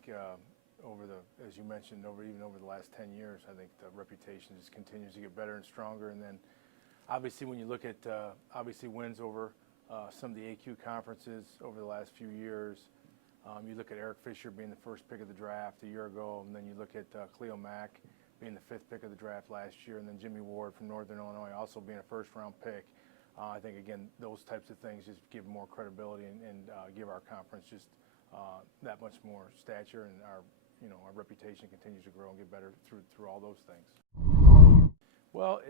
think as you mentioned, even over the last 10 years, I think the reputation just continues to get better and stronger. And then, obviously, when you look at wins over some of the AQ conferences over the last few years, you look at Eric Fisher being the first pick of the draft a year ago, and then you look at Cleo Mack being the 5th pick of the draft last year, and then Jimmy Ward from Northern Illinois also being a first-round pick. I think, again, those types of things just give more credibility and give our conference just that much more stature, and our reputation continues to grow and get better through all those things. Well,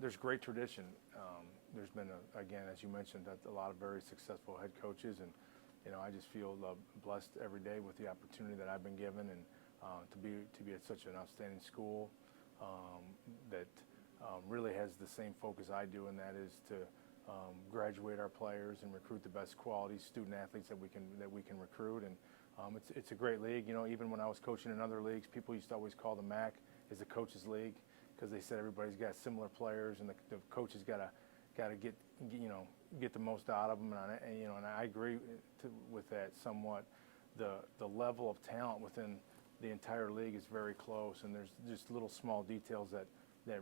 there's great tradition. There's been, again, as you mentioned, a lot of very successful head coaches, and I just feel blessed every day with the opportunity that I've been given, and to be at such an outstanding school that really has the same focus I do, and that is to graduate our players and recruit the best quality student athletes that we can recruit. And it's a great league. Even when I was coaching in other leagues, people used to always call the MAC is the coaches league, because they said everybody's got similar players, and the coaches got to get the most out of them. And I agree with that somewhat. The level of talent within the entire league is very close, and there's just little small details that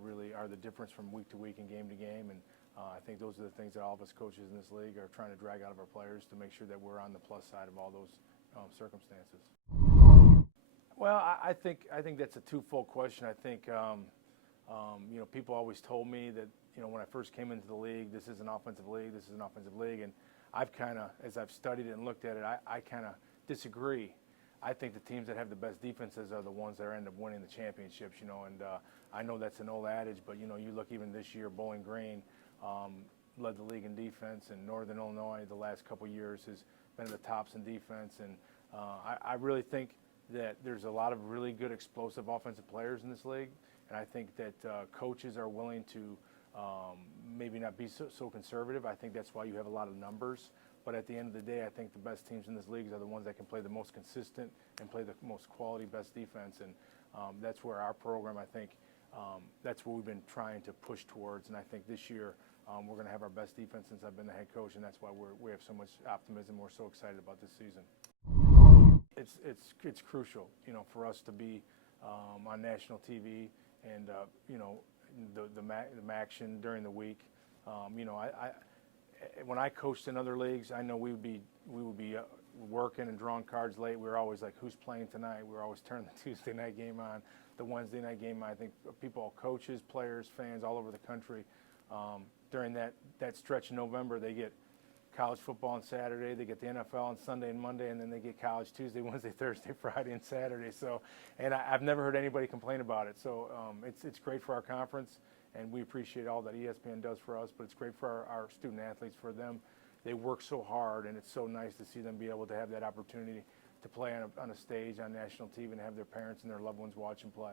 really are the difference from week to week and game to game. And I think those are the things that all of us coaches in this league are trying to drag out of our players to make sure that we're on the plus side of all those circumstances. Well, I think that's a twofold question. I think people always told me that when I first came into the league, this is an offensive league, and I've kind of, as I've studied it and looked at it, I kind of disagree. I think the teams that have the best defenses are the ones that end up winning the championships, and I know that's an old adage, but you look even this year, Bowling Green led the league in defense, and Northern Illinois the last couple of years has been at the tops in defense, and I really think that there's a lot of really good explosive offensive players in this league, and I think that coaches are willing to maybe not be so conservative. I think that's why you have a lot of numbers. But at the end of the day, I think the best teams in this league are the ones that can play the most consistent and play the most quality, best defense. And that's where our program, I think, that's what we've been trying to push towards. And I think this year we're going to have our best defense since I've been the head coach, and that's why we have so much optimism. We're so excited about this season. It's crucial, for us to be on national TV and the action during the week. When I coached in other leagues, I know we would be working and drawing cards late. We were always like, who's playing tonight? We were always turning the Tuesday night game on, the Wednesday night game on. I think people, coaches, players, fans all over the country, during that stretch in November, they get college football on Saturday, they get the NFL on Sunday and Monday, and then they get college Tuesday, Wednesday, Thursday, Friday, and Saturday. So, and I've never heard anybody complain about it. So it's great for our conference, and we appreciate all that ESPN does for us, but it's great for our student athletes. For them, they work so hard, and it's so nice to see them be able to have that opportunity to play on a stage on national TV and have their parents and their loved ones watch and play.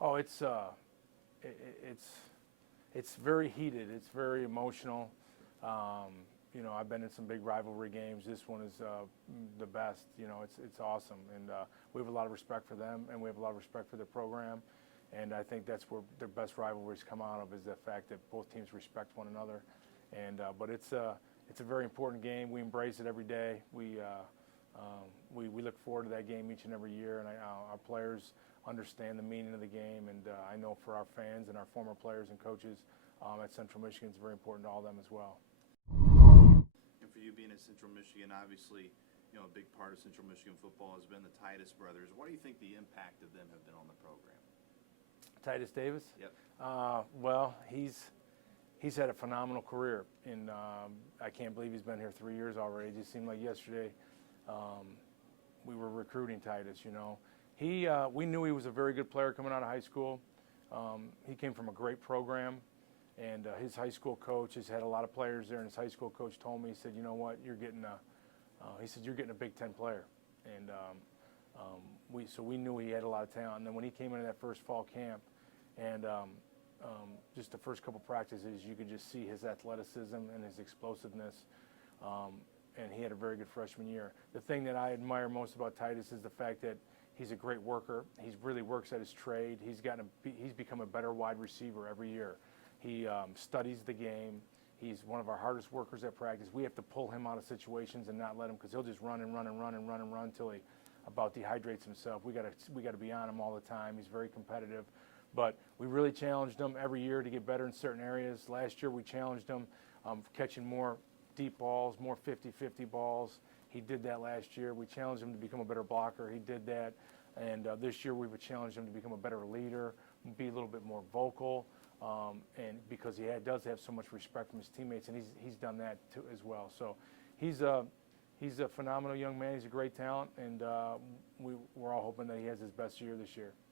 Oh, it's very heated. It's very emotional. I've been in some big rivalry games. This one is the best. It's awesome, and we have a lot of respect for them, and we have a lot of respect for their program. And I think that's where their best rivalries come out of, is the fact that both teams respect one another. And but it's a very important game. We embrace it every day. We look forward to that game each and every year. And our players understand the meaning of the game. And I know for our fans and our former players and coaches at Central Michigan, it's very important to all of them as well. And for you being at Central Michigan, obviously, a big part of Central Michigan football has been the Titus brothers. What do you think the impact of them have been on the program? Titus Davis? Yep. Well, he's had a phenomenal career, and I can't believe he's been here 3 years already. It just seemed like yesterday we were recruiting Titus. We knew he was a very good player coming out of high school. He came from a great program, and his high school coach has had a lot of players there. And his high school coach told me, he said, "You know what? You're getting a Big Ten player." And we knew he had a lot of talent. And then when he came into that first fall camp, and just the first couple practices, you could just see his athleticism and his explosiveness. And he had a very good freshman year. The thing that I admire most about Titus is the fact that he's a great worker. He really works at his trade. He's become a better wide receiver every year. He studies the game. He's one of our hardest workers at practice. We have to pull him out of situations and not let him, because he'll just run and run and run and run and run until he about dehydrates himself. We got to be on him all the time. He's very competitive, but we really challenged him every year to get better in certain areas. Last year we challenged him catching more deep balls, more 50-50 balls. He did that last year. We challenged him to become a better blocker. He did that, and this year we would challenge him to become a better leader, be a little bit more vocal. And because he does have so much respect from his teammates, and he's done that too as well. So he's a phenomenal young man. He's a great talent, and we're all hoping that he has his best year this year.